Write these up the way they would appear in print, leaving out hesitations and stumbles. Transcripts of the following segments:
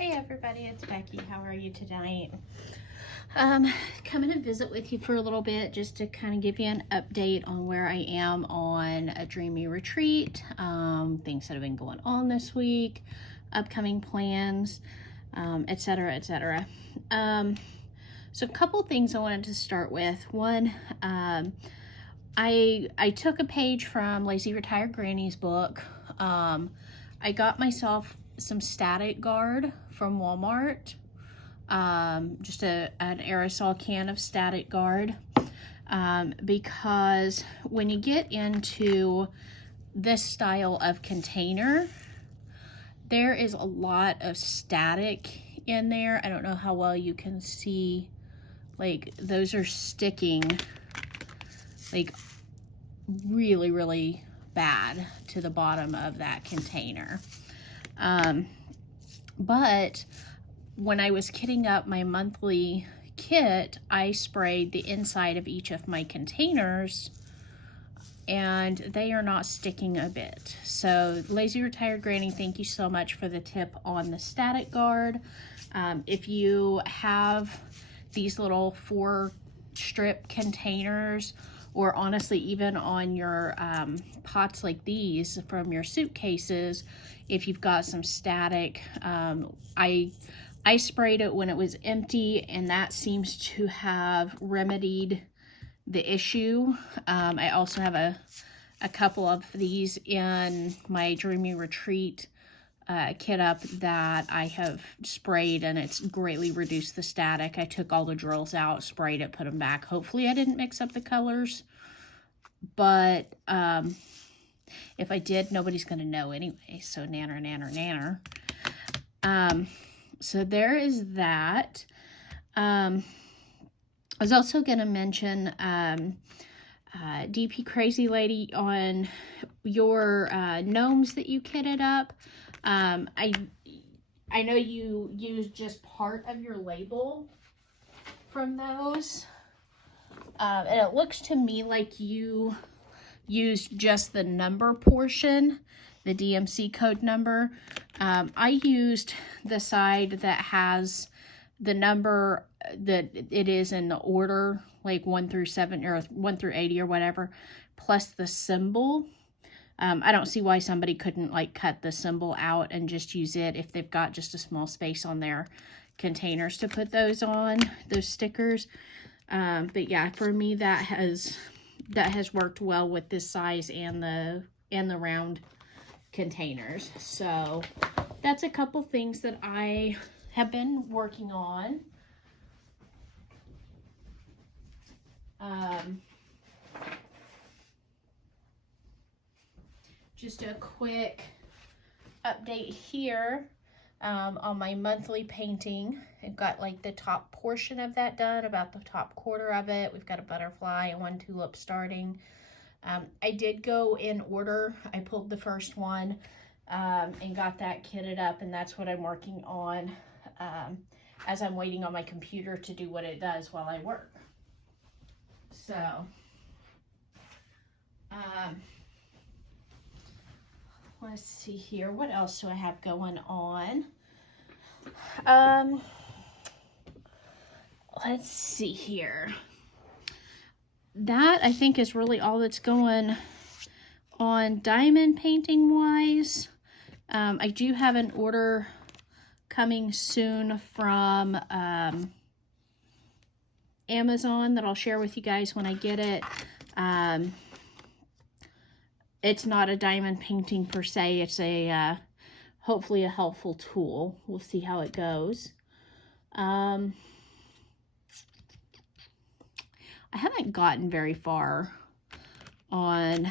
Hey everybody, it's Becky. How are you tonight? Coming to visit with you for a little bit just to kind of give you an update on where I am on a Dreamy Retreat, things that have been going on this week, upcoming plans, etc., etc. So a couple things I wanted to start with. One, I took a page from Lazy Retired Granny's book. I got myself some static guard from Walmart, just an aerosol can of static guard, because when you get into this style of container, there is a lot of static in there. I don't know how well you can see, like those are sticking like really, really bad to the bottom of that container. But when I was kitting up my monthly kit, I sprayed the inside of each of my containers and they are not sticking a bit. So Lazy Retired Granny, thank you so much for the tip on the static guard. If you have these little 4-strip containers, or honestly even on your pots like these from your suitcases, if you've got some static, I sprayed it when it was empty and that seems to have remedied the issue. I also have a couple of these in my Dreamy Retreat kit up that I have sprayed and it's greatly reduced the static. I took all the drills out, sprayed it, put them back. Hopefully I didn't mix up the colors, but if I did, nobody's gonna know anyway, so nanner, nanner, nanner. So there is that. I was also gonna mention DP Crazy Lady, on your gnomes that you kitted up. I know you used just part of your label from those, and it looks to me like you used just the number portion, the DMC code number. I used the side that has the number that it is in the order, like 1 through 7 or 1 through 80 or whatever, plus the symbol. I don't see why somebody couldn't like cut the symbol out and just use it if they've got just a small space on their containers to put those on, those stickers. But yeah, for me that has worked well with this size and the round containers. So that's a couple things that I have been working on. Just a quick update here on my monthly painting. I've got like the top portion of that done, about the top quarter of it. We've got a butterfly and 1 tulip starting. I did go in order. I pulled the first one and got that kitted up, and that's what I'm working on as I'm waiting on my computer to do what it does while I work. So, let's see here. What else do I have going on? Let's see here. That I think is really all that's going on diamond painting wise. I do have an order coming soon from Amazon that I'll share with you guys when I get it. It's not a diamond painting per se. It's a hopefully a helpful tool. We'll see how it goes. I haven't gotten very far on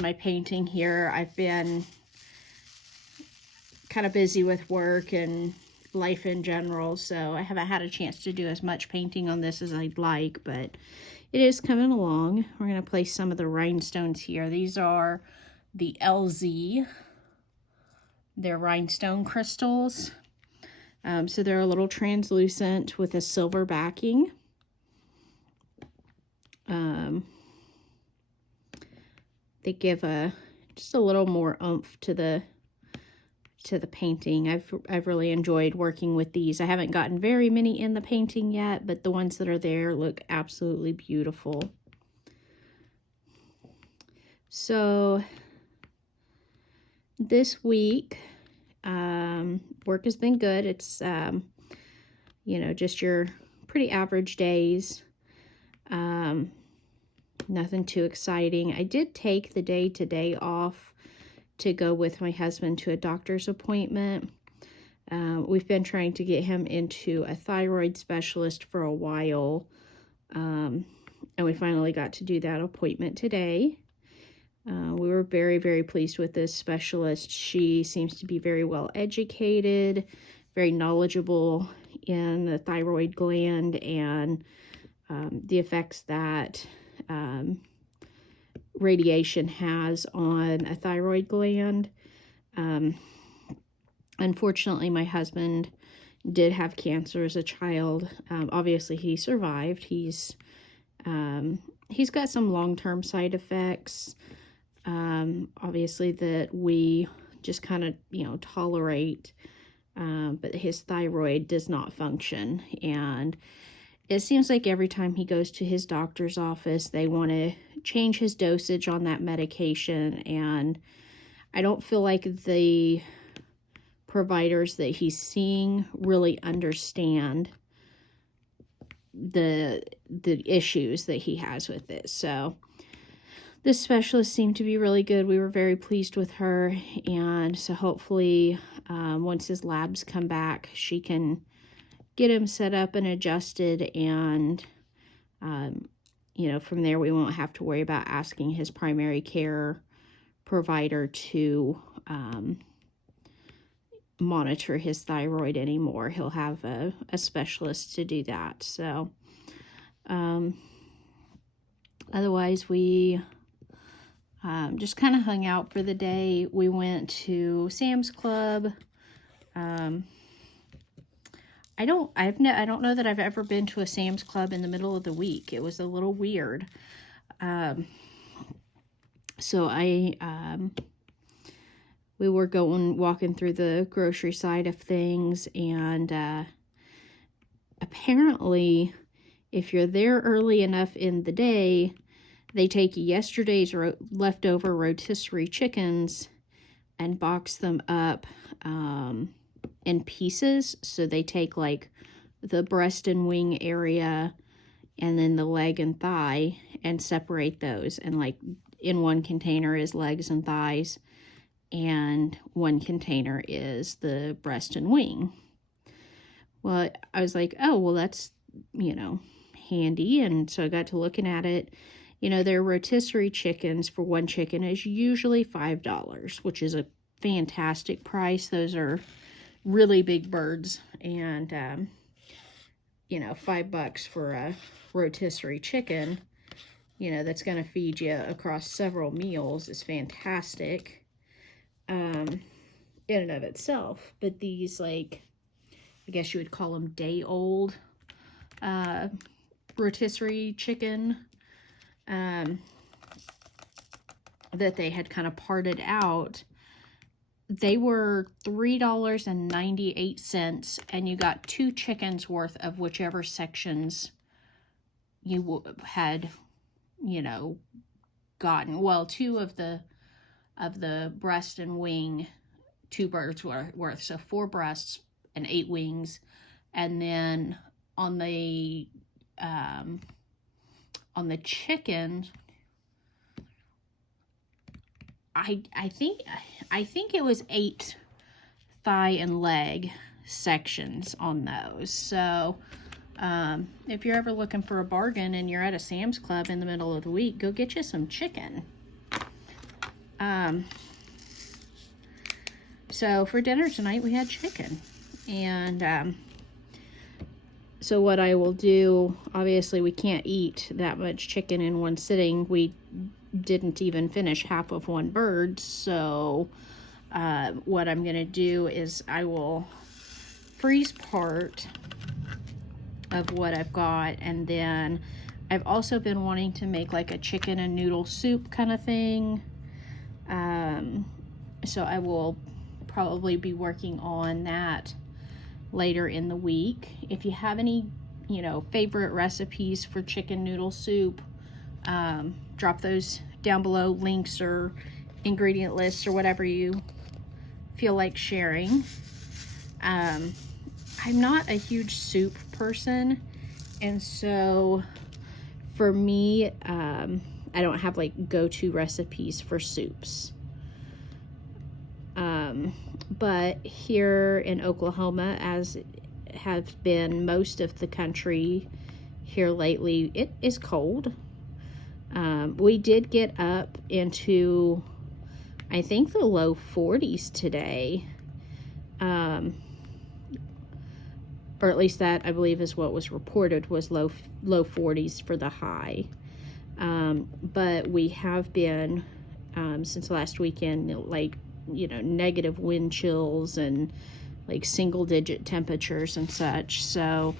my painting here. I've been kind of busy with work and life in general, so I haven't had a chance to do as much painting on this as I'd like, but it is coming along. We're going to place some of the rhinestones here. These are the LZ. They're rhinestone crystals. So they're a little translucent with a silver backing. They give a just a little more oomph to the painting. I've really enjoyed working with these. I haven't gotten very many in the painting yet, but the ones that are there look absolutely beautiful. So this week, work has been good. It's, you know, just your pretty average days. Nothing too exciting. I did take the day today off to go with my husband to a doctor's appointment. We've been trying to get him into a thyroid specialist for a while, and we finally got to do that appointment today. We were very, very pleased with this specialist. She seems to be very well educated, very knowledgeable in the thyroid gland and the effects that radiation has on a thyroid gland. Unfortunately, my husband did have cancer as a child. Obviously, he survived. He's got some long-term side effects, obviously, that we just kind of, you know, tolerate, but his thyroid does not function, and it seems like every time he goes to his doctor's office, they want to change his dosage on that medication, and I don't feel like the providers that he's seeing really understand the issues that he has with it. So this specialist seemed to be really good. We were very pleased with her, and so hopefully once his labs come back, she can get him set up and adjusted, and you know, from there we won't have to worry about asking his primary care provider to monitor his thyroid anymore. He'll have a specialist to do that. So otherwise, we just kind of hung out for the day. We went to Sam's Club. I don't know that I've ever been to a Sam's Club in the middle of the week. It was a little weird. So we were walking through the grocery side of things, and apparently, if you're there early enough in the day, they take yesterday's leftover rotisserie chickens and box them up in pieces. So they take like the breast and wing area and then the leg and thigh and separate those. And like in one container is legs and thighs, and one container is the breast and wing. Well, I was like, oh, well, that's, you know, handy. And so I got to looking at it. You know, their rotisserie chickens for one chicken is usually $5, which is a fantastic price. Those are really big birds, and you know, $5 for a rotisserie chicken, you know, that's going to feed you across several meals is fantastic in and of itself. But these, like, I guess you would call them day-old rotisserie chicken that they had kind of parted out, they were $3.98, and you got 2 chickens worth of whichever sections you had, you know, gotten. Well, 2 of the breast and wing, 2 birds worth, so 4 breasts and 8 wings. And then on the chicken, I think it was 8 thigh and leg sections on those. So if you're ever looking for a bargain and you're at a Sam's Club in the middle of the week, go get you some chicken. So for dinner tonight we had chicken, and so what I will do, obviously we can't eat that much chicken in one sitting. We didn't even finish half of one bird, so what I'm gonna do is I will freeze part of what I've got, and then I've also been wanting to make like a chicken and noodle soup kind of thing. So I will probably be working on that later in the week. If you have any, favorite recipes for chicken noodle soup, drop those down below, links or ingredient lists or whatever you feel like sharing. I'm not a huge soup person, and so for me, I don't have like go-to recipes for soups. But here in Oklahoma, as has been most of the country here lately, it is cold. We did get up into, I think, the low 40s today. Or at least that, I believe, is what was reported, was low 40s for the high. But we have been, since last weekend, like, negative wind chills and like single digit temperatures and such. So,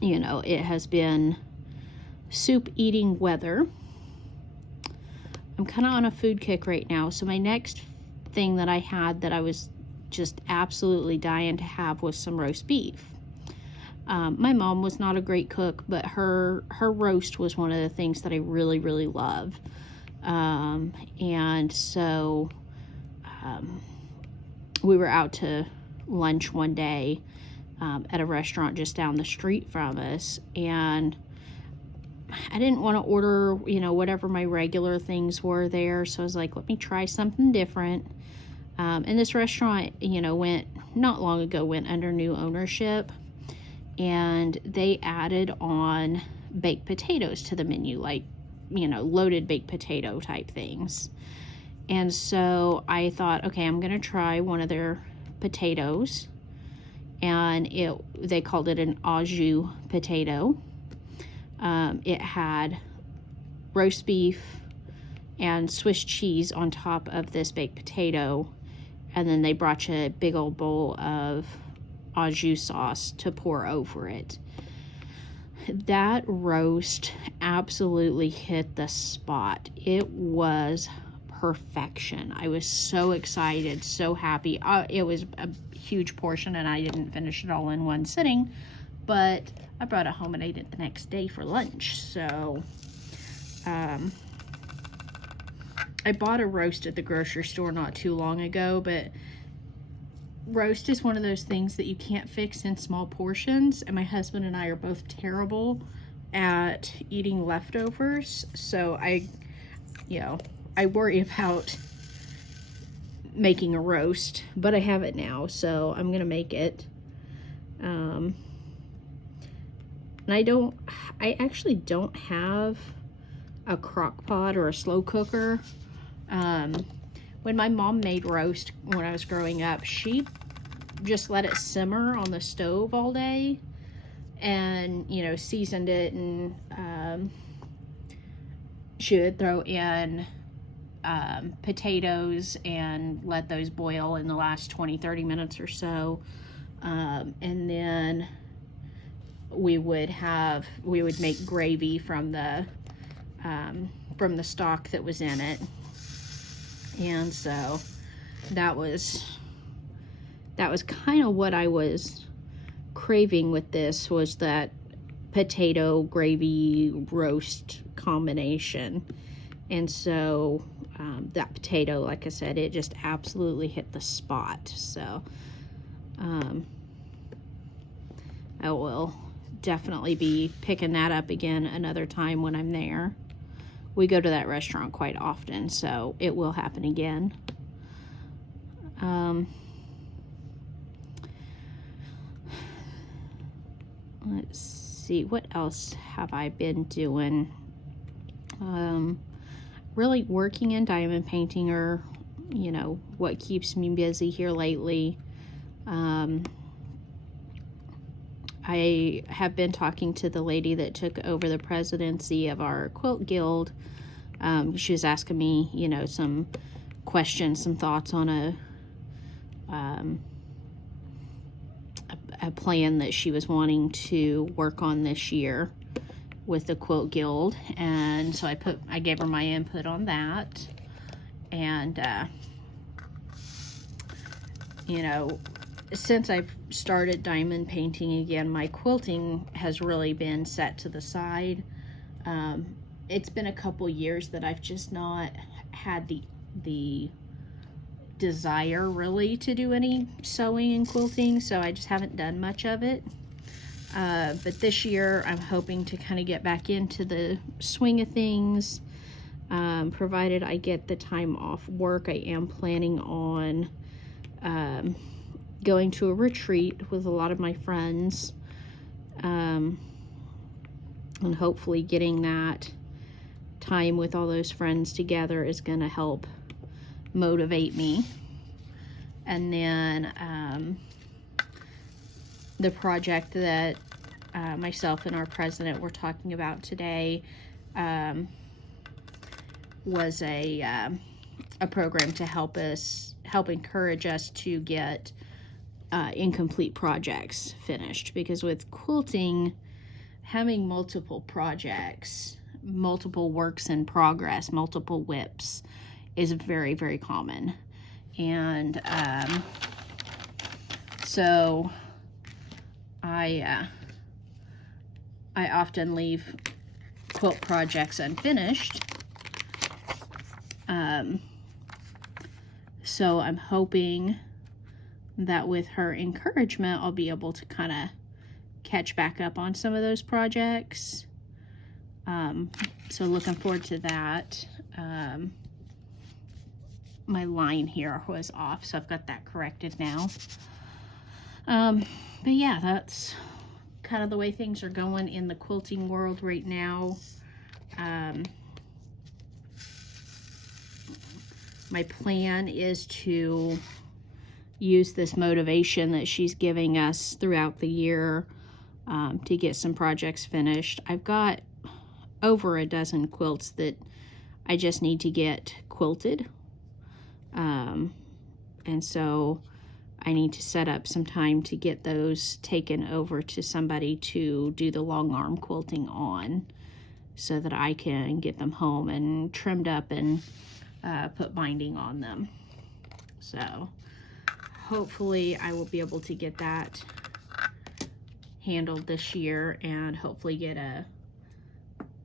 it has been soup eating weather. I'm kind of on a food kick right now. So my next thing that I had that I was just absolutely dying to have was some roast beef. My mom was not a great cook, but her roast was one of the things that I really, really love. And so, we were out to lunch one day, at a restaurant just down the street from us, and I didn't want to order, whatever my regular things were there. So I was like, let me try something different. And this restaurant, not long ago, went under new ownership, and they added on baked potatoes to the menu, like, loaded baked potato type things. And so I thought, okay, I'm going to try one of their potatoes. And they called it an au jus potato. It had roast beef and Swiss cheese on top of this baked potato. And then they brought you a big old bowl of au jus sauce to pour over it. That roast absolutely hit the spot. It was perfection. I was so excited, so happy. It was a huge portion, and I didn't finish it all in one sitting, but I brought it home and ate it the next day for lunch. So I bought a roast at the grocery store not too long ago, but roast is one of those things that you can't fix in small portions, and my husband and I are both terrible at eating leftovers. So I worry about making a roast, but I have it now, so I'm gonna make it. And I actually don't have a crock pot or a slow cooker. When my mom made roast when I was growing up, she just let it simmer on the stove all day and, seasoned it, and she would throw in potatoes and let those boil in the last 20-30 minutes or so. And then we would make gravy from the stock that was in it. And so that was kind of what I was craving with this, was that potato gravy roast combination. And so that potato, like I said, it just absolutely hit the spot. So I will definitely be picking that up again another time when I'm there. We go to that restaurant quite often, so it will happen again. Let's see, what else have I been doing? Really working in diamond painting, or what keeps me busy here lately. I have been talking to the lady that took over the presidency of our quilt guild. She was asking me, some questions, some thoughts on a plan that she was wanting to work on this year with the quilt guild. And so I gave her my input on that. And, you know, since I've started diamond painting again, my quilting has really been set to the side. It's been a couple years that I've just not had the desire really to do any sewing and quilting, so I just haven't done much of it. But this year I'm hoping to kind of get back into the swing of things. Provided I get the time off work, I am planning on going to a retreat with a lot of my friends, and hopefully getting that time with all those friends together is going to help motivate me. And then the project that myself and our president were talking about today was a program to help encourage us to get incomplete projects finished, because with quilting, having multiple projects, multiple works in progress, multiple whips is very, very common. And so I often leave quilt projects unfinished. So I'm hoping that with her encouragement, I'll be able to kind of catch back up on some of those projects. So looking forward to that. My line here was off, so I've got that corrected now. But yeah, that's kind of the way things are going in the quilting world right now. My plan is to use this motivation that she's giving us throughout the year to get some projects finished. I've got over a dozen quilts that I just need to get quilted. And so I need to set up some time to get those taken over to somebody to do the long arm quilting on, so that I can get them home and trimmed up and put binding on them. So hopefully I will be able to get that handled this year and hopefully get a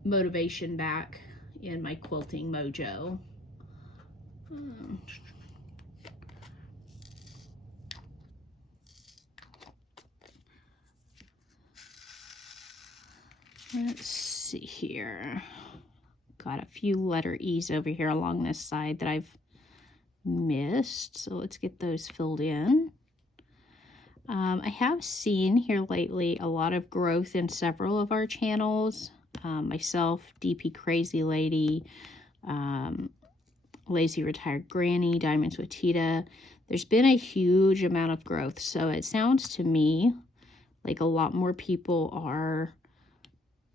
motivation back in my quilting mojo. Let's see here. Got a few letter E's over here along this side that I've missed, so let's get those filled in. I have seen here lately a lot of growth in several of our channels. Myself, DP Crazy Lady, Lazy Retired Granny, Diamonds with Tita. There's been a huge amount of growth, so it sounds to me like a lot more people are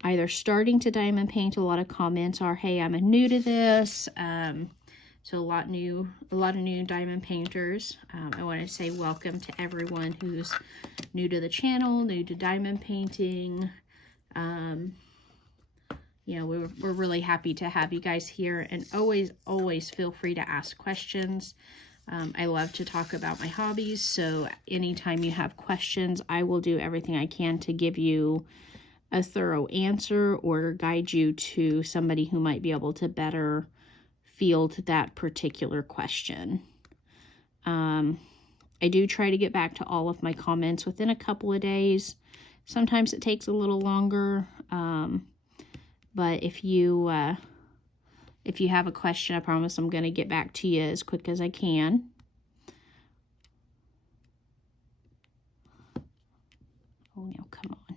either starting to diamond paint. A lot of comments are, hey, I'm new to this. So a lot of new diamond painters. I want to say welcome to everyone who's new to the channel, new to diamond painting. You know, we're really happy to have you guys here, and always feel free to ask questions. I love to talk about my hobbies, so anytime you have questions, I will do everything I can to give you a thorough answer or guide you to somebody who might be able to better field that particular question. I do try to get back to all of my comments within a couple of days. Sometimes it takes a little longer, but if you have a question, I promise I'm going to get back to you as quick as I can. Oh, no, come on.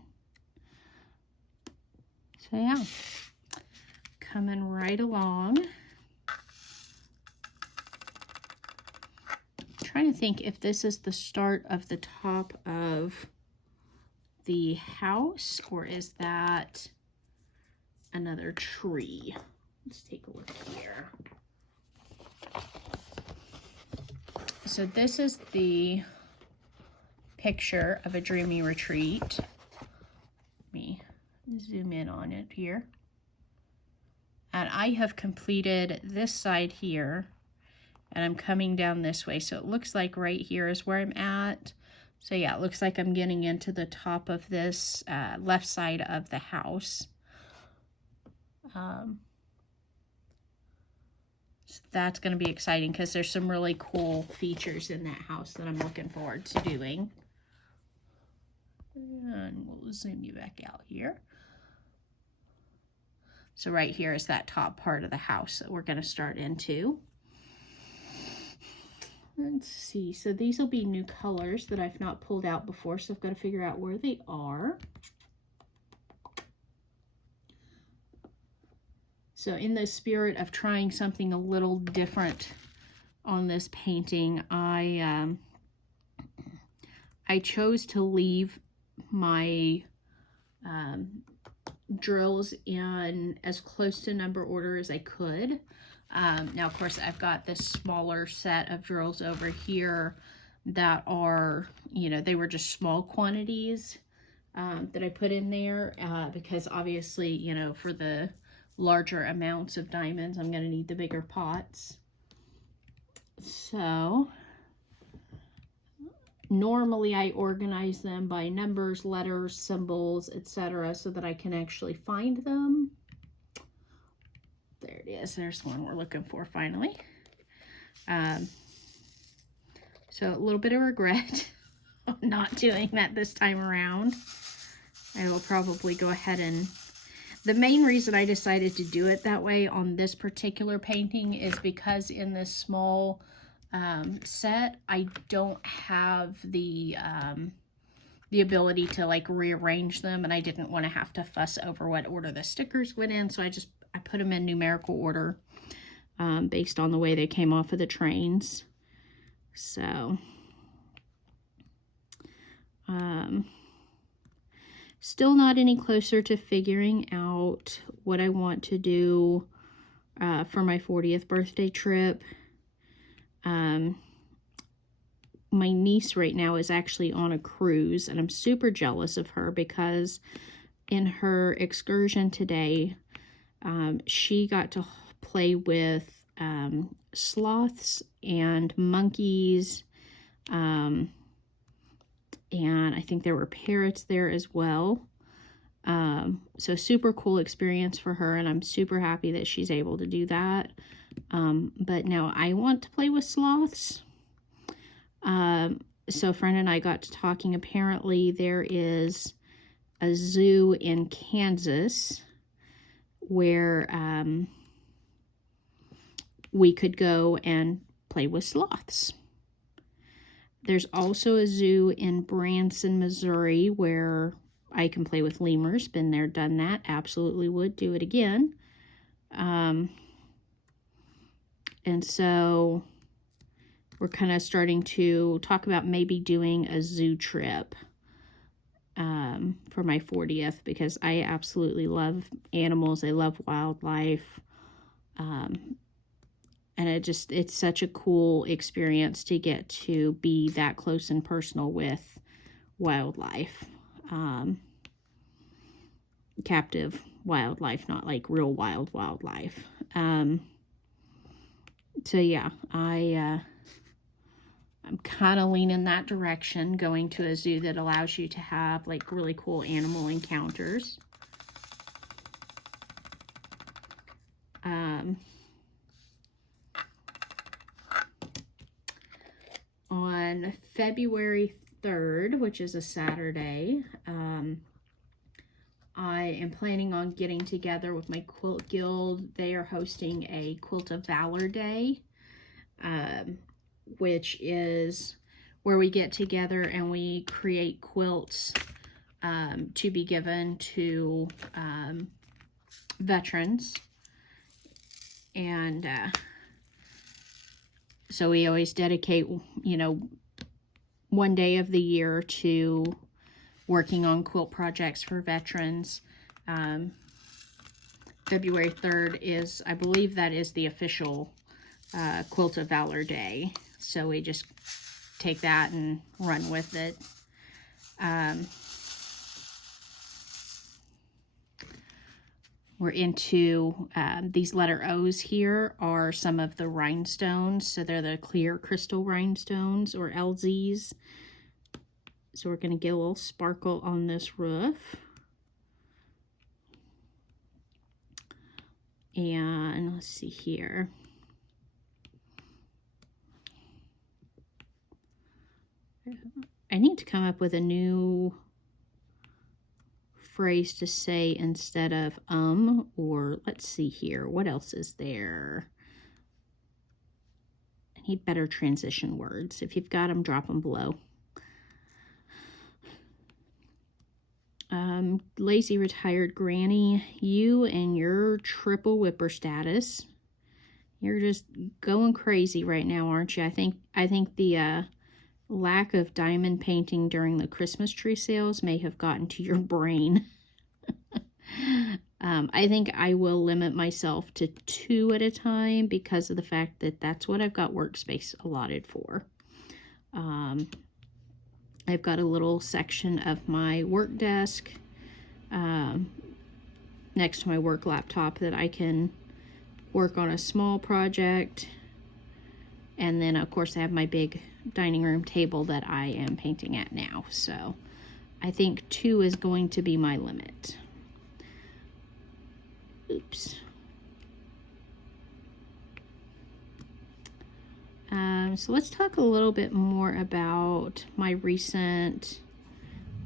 So yeah, coming right along. Trying to think if this is the start of the top of the house, or is that another tree? Let's take a look here. So this is the picture of a Dreamy Retreat. Let me zoom in on it here. And I have completed this side here, and I'm coming down this way. So it looks like right here is where I'm at. So yeah, it looks like I'm getting into the top of this left side of the house. So that's going to be exciting because there's some really cool features in that house that I'm looking forward to doing. And we'll zoom you back out here. So right here is that top part of the house that we're going to start into. Let's see, so these will be new colors that I've not pulled out before, so I've got to figure out where they are. So in the spirit of trying something a little different on this painting, I chose to leave my drills in as close to number order as I could. Now, of course, I've got this smaller set of drills over here that are, you know, they were just small quantities that I put in there because obviously, you know, for the larger amounts of diamonds, I'm going to need the bigger pots. So normally I organize them by numbers, letters, symbols, etc. so that I can actually find them. There it is. There's the one we're looking for finally. So a little bit of regret of not doing that this time around. I will probably go ahead and... The main reason I decided to do it that way on this particular painting is because in this small set, I don't have the ability to like rearrange them, and I didn't want to have to fuss over what order the stickers went in, so I put them in numerical order based on the way they came off of the trains. So still not any closer to figuring out what I want to do for my 40th birthday trip. My niece right now is actually on a cruise, and I'm super jealous of her because in her excursion today, she got to play with sloths and monkeys, and I think there were parrots there as well. So super cool experience for her, and I'm super happy that she's able to do that. But now I want to play with sloths. So a friend and I got to talking. Apparently there is a zoo in Kansas where we could go and play with sloths. There's also a zoo in Branson, Missouri where I can play with lemurs. Been there, done that. Absolutely would do it again. And so we're kind of starting to talk about maybe doing a zoo trip for my 40th, because I absolutely love animals. I love wildlife. And it's such a cool experience to get to be that close and personal with wildlife. Captive wildlife, not like real wildlife. So yeah, I'm kind of leaning that direction, going to a zoo that allows you to have like really cool animal encounters. On February 3rd, which is a Saturday, I am planning on getting together with my quilt guild. They are hosting a Quilt of Valor Day, which is where we get together and we create quilts to be given to veterans. And so we always dedicate, you know, one day of the year to working on quilt projects for veterans. February 3rd is, I believe that is the official Quilt of Valor Day. So we just take that and run with it. We're into these letter O's here are some of the rhinestones. So they're the clear crystal rhinestones, or LZs. So we're going to get a little sparkle on this roof. And let's see here. I need to come up with a new phrase to say instead of or let's see here. What else is there? I need better transition words. If you've got them, drop them below. Lazy retired granny, you and your triple whipper status. You're just going crazy right now, aren't you? I think the lack of diamond painting during the Christmas tree sales may have gotten to your brain. I think I will limit myself to 2 at a time because of the fact that that's what I've got workspace allotted for. I've got a little section of my work desk next to my work laptop that I can work on a small project. And then, of course, I have my big dining room table that I am painting at now. So I think 2 is going to be my limit. Oops. So let's talk a little bit more about my recent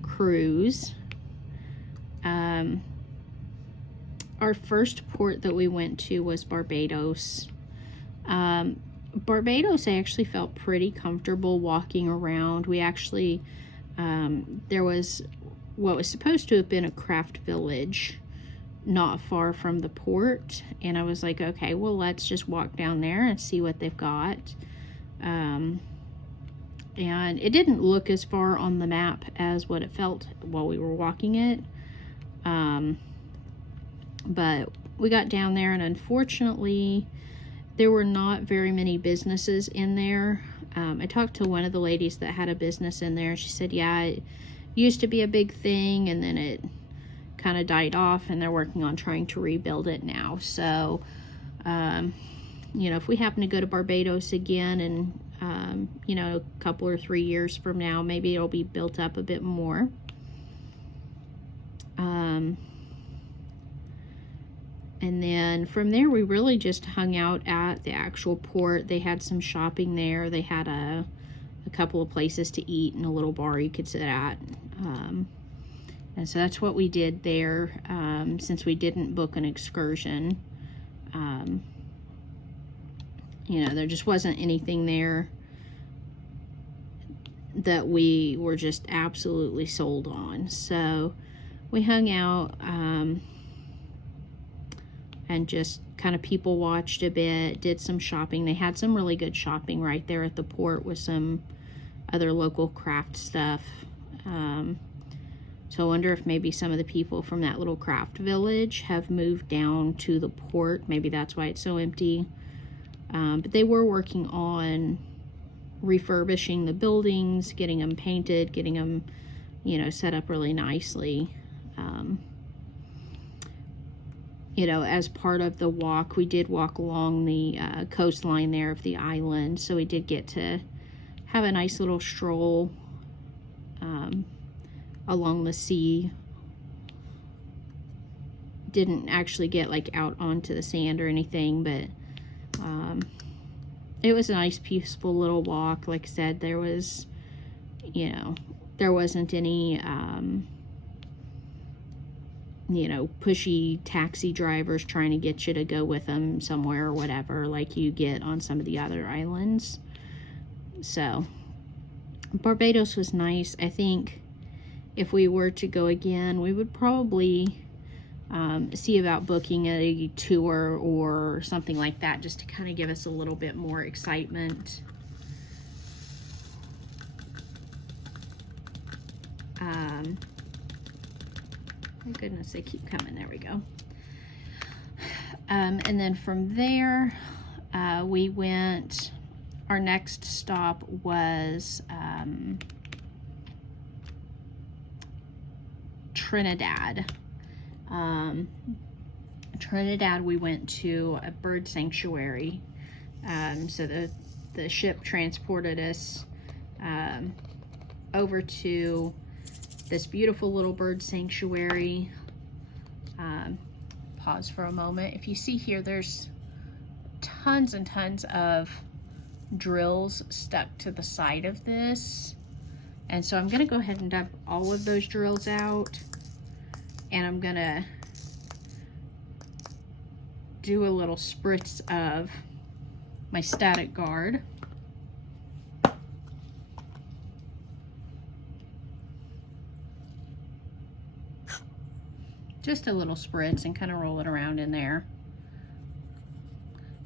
cruise. Our first port that we went to was Barbados. Barbados, I actually felt pretty comfortable walking around. We actually, there was what was supposed to have been a craft village not far from the port, and I was like, okay, well, let's just walk down there and see what they've got. And it didn't look as far on the map as what it felt while we were walking it. But we got down there, and unfortunately, there were not very many businesses in there. I talked to one of the ladies that had a business in there. She said, yeah, it used to be a big thing, and then it kind of died off, and they're working on trying to rebuild it now. So, you know, if we happen to go to Barbados again and, you know, a couple or 3 years from now, maybe it'll be built up a bit more. And then from there, we really just hung out at the actual port. They had some shopping there. They had a couple of places to eat and a little bar you could sit at. And so that's what we did there, since we didn't book an excursion. You know, there just wasn't anything there that we were just absolutely sold on. So we hung out and just kind of people watched a bit, did some shopping. They had some really good shopping right there at the port with some other local craft stuff. So I wonder if maybe some of the people from that little craft village have moved down to the port. Maybe that's why it's so empty. But they were working on refurbishing the buildings, getting them painted, getting them, you know, set up really nicely. You know, as part of the walk, we did walk along the coastline there of the island. So we did get to have a nice little stroll along the sea. Didn't actually get like out onto the sand or anything, but it was a nice peaceful little walk. Like I said, there was, you know, there wasn't any you know, pushy taxi drivers trying to get you to go with them somewhere or whatever like you get on some of the other islands. So Barbados was nice. I think if we were to go again, we would probably see about booking a tour or something like that, just to kind of give us a little bit more excitement. My goodness, they keep coming. There we go. And then from there, we went, our next stop was Trinidad. Trinidad, we went to a bird sanctuary. So the ship transported us over to this beautiful little bird sanctuary. Pause for a moment. If you see here, there's tons and tons of drills stuck to the side of this. And so I'm going to go ahead and dump all of those drills out. And I'm going to do a little spritz of my static guard. Just a little spritz and kind of roll it around in there.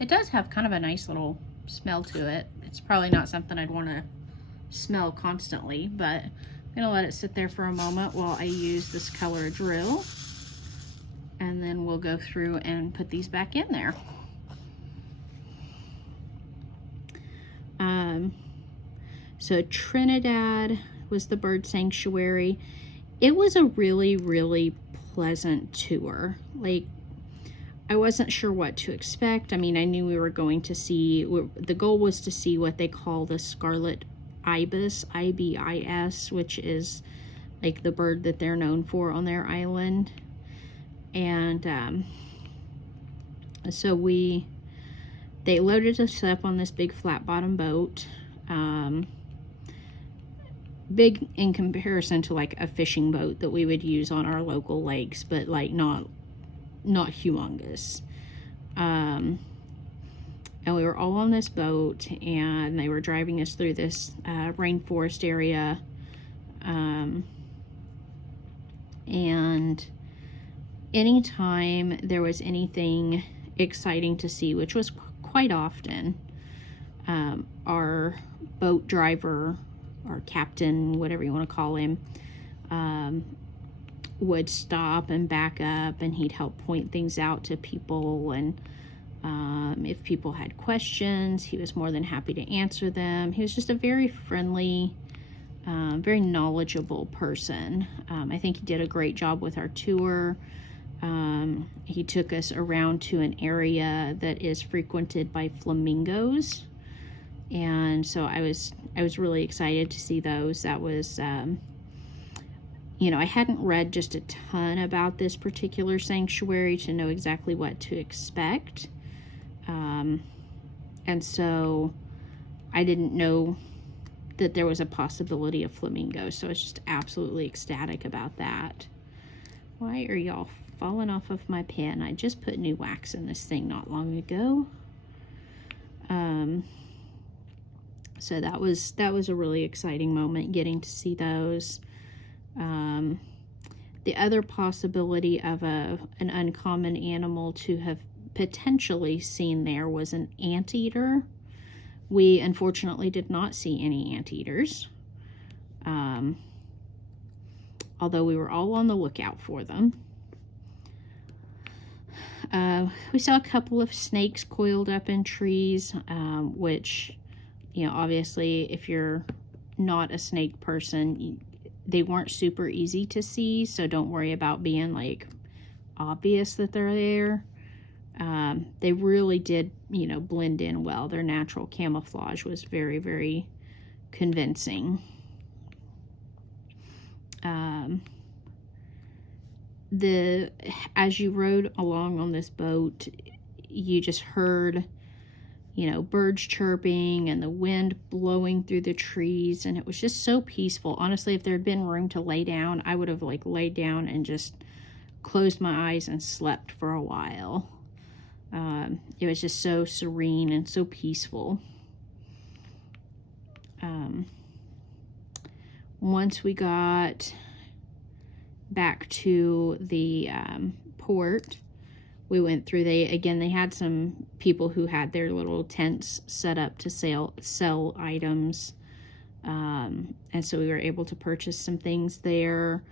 It does have kind of a nice little smell to it. It's probably not something I'd want to smell constantly, but I'm going to let it sit there for a moment while I use this color drill. And then we'll go through and put these back in there. So Trinidad was the bird sanctuary. It was a really, really pleasant tour. Like, I wasn't sure what to expect. I mean, I knew we were going to see, the goal was to see what they call the scarlet ibis, IBIS, which is like the bird that they're known for on their island. And so they loaded us up on this big flat bottom boat. Big in comparison to like a fishing boat that we would use on our local lakes, but like not humongous. And we were all on this boat, and they were driving us through this rainforest area. And anytime there was anything exciting to see, which was quite often, our boat driver, or captain, whatever you want to call him, would stop and back up, and he'd help point things out to people. And if people had questions, he was more than happy to answer them. He was just a very friendly, very knowledgeable person. I think he did a great job with our tour. He took us around to an area that is frequented by flamingos. And so I was really excited to see those. That was, you know, I hadn't read just a ton about this particular sanctuary to know exactly what to expect. And so I didn't know that there was a possibility of flamingos. So I was just absolutely ecstatic about that. Why are y'all falling off of my pen? I just put new wax in this thing not long ago. So that was a really exciting moment, getting to see those. The other possibility of an uncommon animal to have potentially seen there was an anteater. We unfortunately did not see any anteaters, although we were all on the lookout for them. We saw a couple of snakes coiled up in trees, which, you know, obviously if you're not a snake person, they weren't super easy to see, so don't worry about being like obvious that they're there. They really did, you know, blend in well. Their natural camouflage was very, very convincing. As you rode along on this boat, you just heard, you know, birds chirping and the wind blowing through the trees, and it was just so peaceful. Honestly, if there had been room to lay down, I would have like laid down and just closed my eyes and slept for a while. It was just so serene and so peaceful. Once we got back to the port, we went through, they had some people who had their little tents set up to sell items, and so we were able to purchase some things there.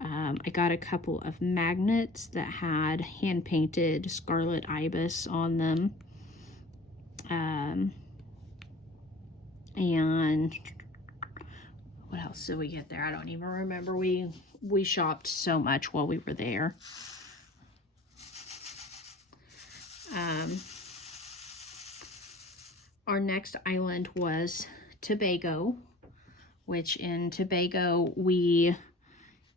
I got a couple of magnets that had hand-painted scarlet ibis on them, and what else did we get there? I don't even remember. We shopped so much while we were there. Our next island was Tobago, which in Tobago we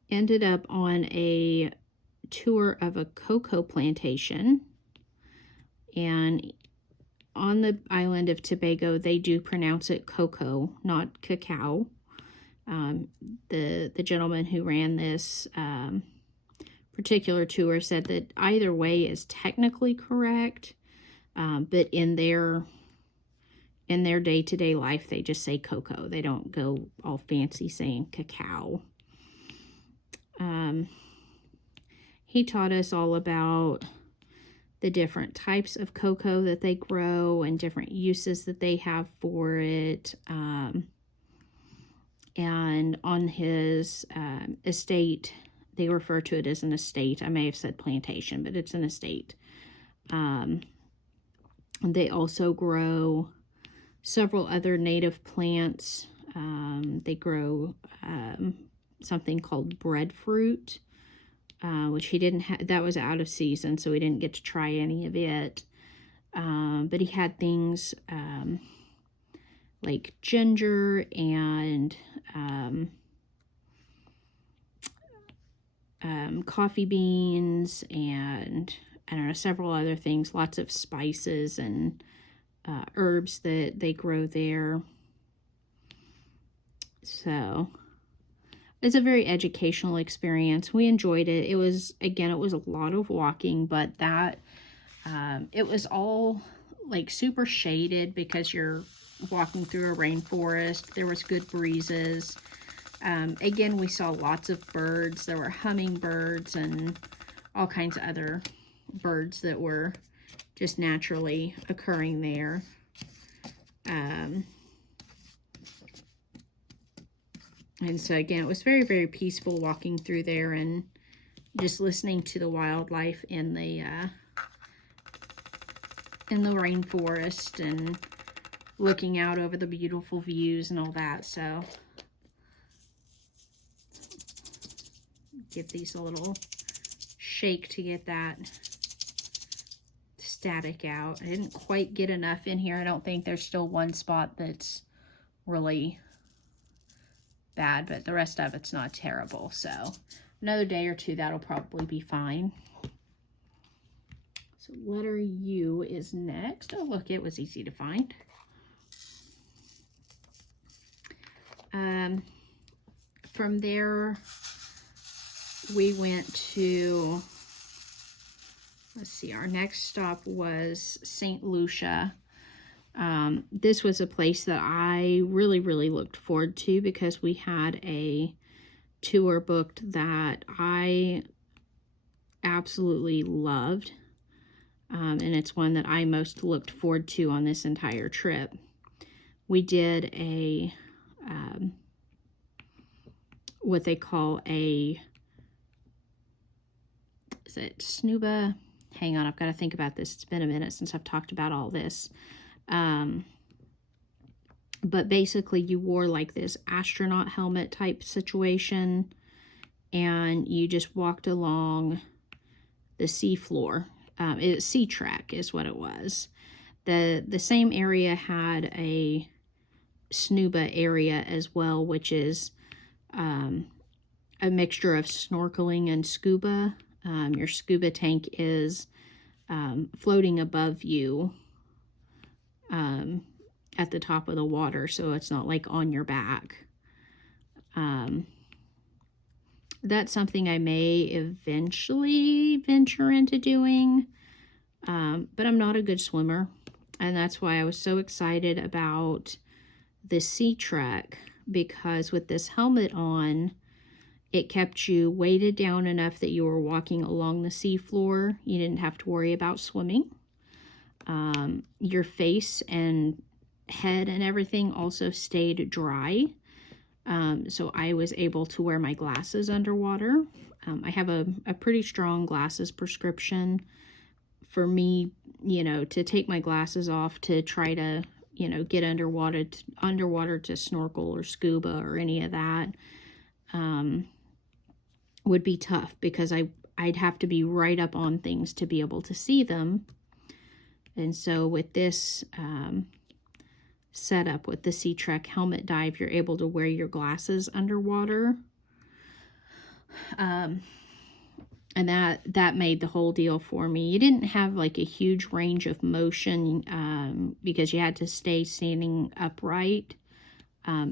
ended up on a tour of a cocoa plantation. And on the island of Tobago, they do pronounce it cocoa, not cacao. The gentleman who ran this particular tour said that either way is technically correct, but in their day-to-day life, they just say cocoa. They don't go all fancy saying cacao. He taught us all about the different types of cocoa that they grow and different uses that they have for it. And on his estate, they refer to it as an estate. I may have said plantation, but it's an estate. They also grow several other native plants. They grow something called breadfruit, which he didn't have. That was out of season, so we didn't get to try any of it. But he had things like ginger and coffee beans and, I don't know, several other things, lots of spices and herbs that they grow there. So it's a very educational experience. We enjoyed it. It was a lot of walking, but that it was all like super shaded because you're walking through a rainforest. There was good breezes. Again, we saw lots of birds. There were hummingbirds and all kinds of other birds that were just naturally occurring there. And so again, it was very, very peaceful walking through there and just listening to the wildlife in the rainforest and looking out over the beautiful views and all that. So give these a little shake to get that static out. I didn't quite get enough in here. I don't think there's still one spot that's really bad, but the rest of it's not terrible. So another day or two, that'll probably be fine. So letter U is next. Oh, look, it was easy to find. From there, we went to, let's see, our next stop was St. Lucia. This was a place that I really, really looked forward to because we had a tour booked that I absolutely loved. And it's one that I most looked forward to on this entire trip. We did a, what they call a, is it snuba? Hang on, I've got to think about this. It's been a minute since I've talked about all this. But basically you wore like this astronaut helmet type situation and you just walked along the sea floor. Sea trek is what it was. The same area had a snuba area as well, which is a mixture of snorkeling and scuba. Your scuba tank is floating above you at the top of the water, so it's not like on your back. That's something I may eventually venture into doing, but I'm not a good swimmer, and that's why I was so excited about the sea trek, because with this helmet on, it kept you weighted down enough that you were walking along the sea floor. You didn't have to worry about swimming. Your face and head and everything also stayed dry. So I was able to wear my glasses underwater. I have a pretty strong glasses prescription. For me, you know, to take my glasses off to try to, you know, get underwater to snorkel or scuba or any of that, would be tough because I'd have to be right up on things to be able to see them. And so with this setup with the Sea Trek helmet dive, you're able to wear your glasses underwater. And that made the whole deal for me. You didn't have like a huge range of motion because you had to stay standing upright.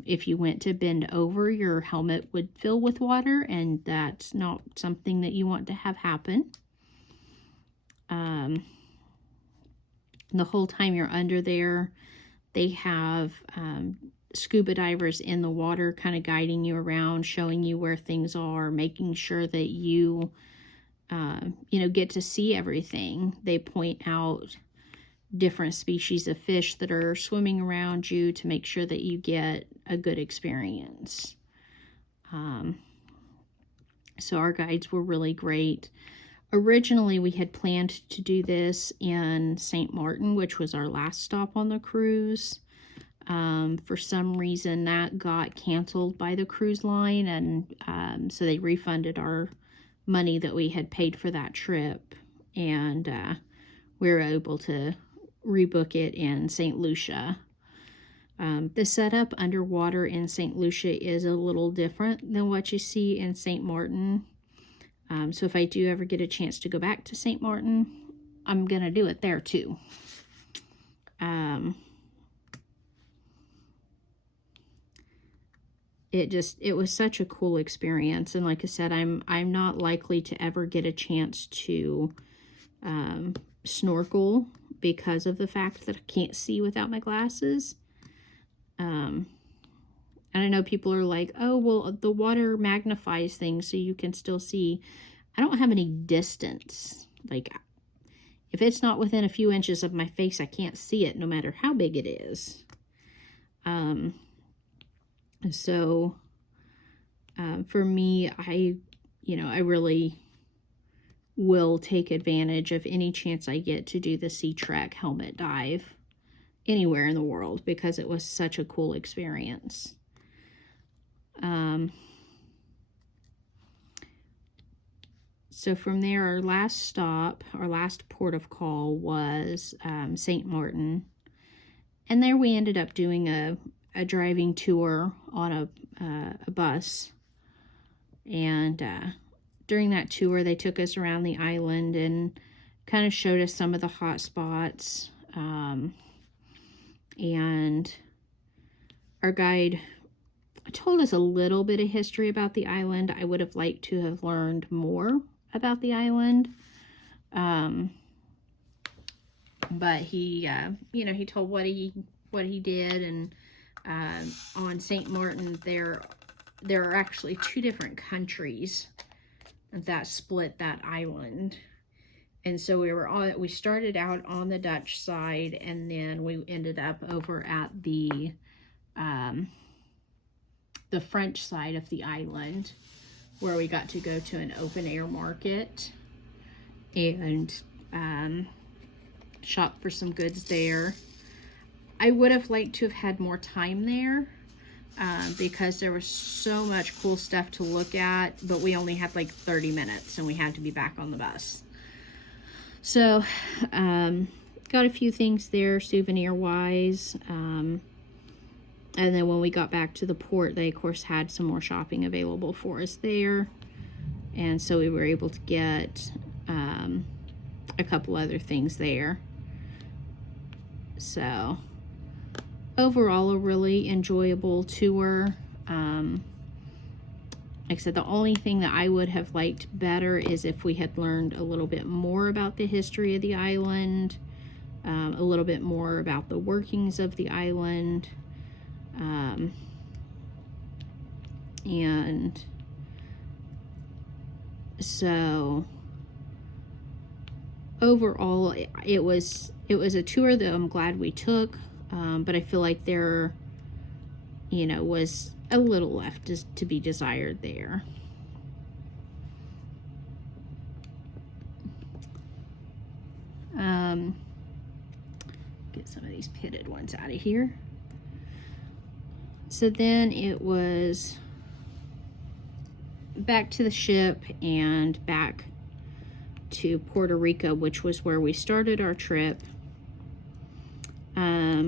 If you went to bend over, your helmet would fill with water, and that's not something that you want to have happen. The whole time you're under there, they have scuba divers in the water kind of guiding you around, showing you where things are, making sure that you get to see everything. They point out different species of fish that are swimming around you to make sure that you get a good experience. So our guides were really great. Originally, we had planned to do this in St. Martin, which was our last stop on the cruise. For some reason, that got canceled by the cruise line, and so they refunded our money that we had paid for that trip, and we were able to rebook it in St. Lucia. The setup underwater in St. Lucia is a little different than what you see in St. Martin. So if I do ever get a chance to go back to St. Martin, I'm going to do it there too. It was such a cool experience. And like I said, I'm not likely to ever get a chance to snorkel because of the fact that I can't see without my glasses. And I know people are like, oh, well, the water magnifies things so you can still see. I don't have any distance. Like, if it's not within a few inches of my face, I can't see it no matter how big it is. So for me, I really will take advantage of any chance I get to do the Sea Trek helmet dive anywhere in the world, because it was such a cool experience. So from there, our last port of call was St. Martin. And there we ended up doing a driving tour on a bus. And during that tour, they took us around the island and kind of showed us some of the hot spots. And our guide told us a little bit of history about the island. I would have liked to have learned more about the island. But he told what he did. And on St. Martin, there are actually 2 different countries that split that island. And so we started out on the Dutch side, and then we ended up over at the French side of the island, where we got to go to an open air market and shop for some goods there. I would have liked to have had more time there because there was so much cool stuff to look at, but we only had like 30 minutes and we had to be back on the bus. So, got a few things there souvenir-wise. And then when we got back to the port, they, of course, had some more shopping available for us there. And so we were able to get a couple other things there. So, overall, a really enjoyable tour. Like I said, the only thing that I would have liked better is if we had learned a little bit more about the history of the island, a little bit more about the workings of the island. And so overall, it was a tour that I'm glad we took, but I feel like there, was a little left to be desired there. Get some of these pitted ones out of here. So then it was back to the ship and back to Puerto Rico, which was where we started our trip.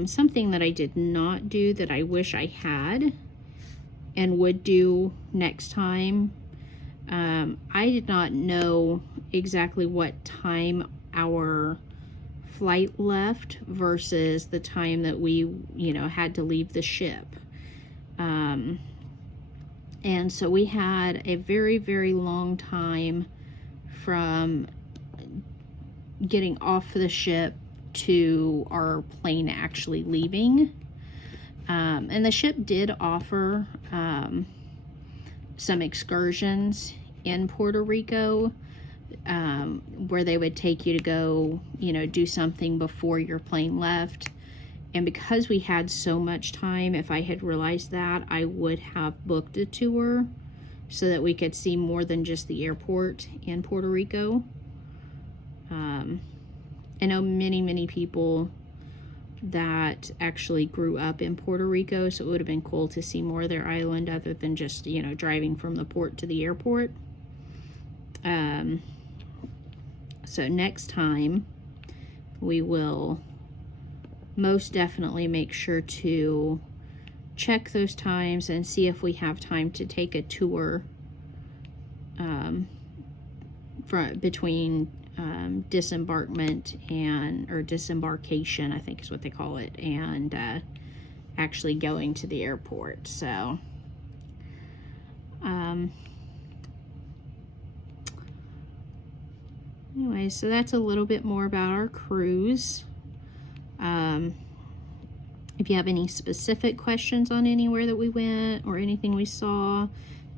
Something that I did not do that I wish I had and would do next time. I did not know exactly what time our flight left versus the time that we, had to leave the ship. And so we had a very, very long time from getting off the ship to our plane actually leaving. And the ship did offer some excursions in Puerto Rico, where they would take you to go, do something before your plane left. And because we had so much time, if I had realized that, I would have booked a tour so that we could see more than just the airport in Puerto Rico. I know many, many people that actually grew up in Puerto Rico, so it would have been cool to see more of their island other than just, driving from the port to the airport. So next time, we will most definitely make sure to check those times and see if we have time to take a tour between disembarkment or disembarkation, I think is what they call it, and actually going to the airport. So anyway, so that's a little bit more about our cruise. If you have any specific questions on anywhere that we went or anything we saw,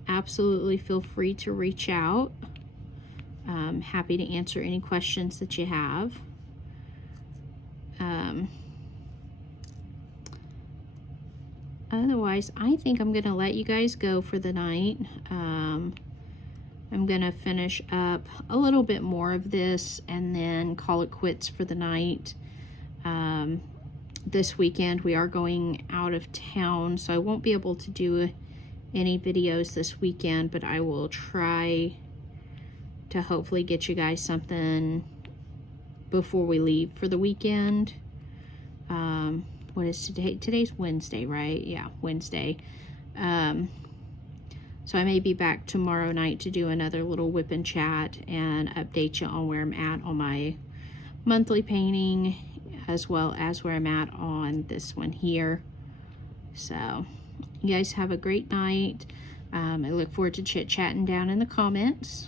absolutely feel free to reach out. I'm happy to answer any questions that you have. Otherwise, I think I'm going to let you guys go for the night. I'm going to finish up a little bit more of this and then call it quits for the night. This weekend we are going out of town, so I won't be able to do any videos this weekend, but I will try to hopefully get you guys something before we leave for the weekend. What is today? Today's Wednesday, right? Yeah, Wednesday. So I may be back tomorrow night to do another little whip and chat and update you on where I'm at on my monthly painting, as well as where I'm at on this one here. So you guys have a great night. I look forward to chit-chatting down in the comments,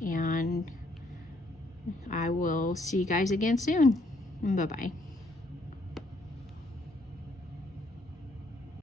and I will see you guys again soon. Bye-bye.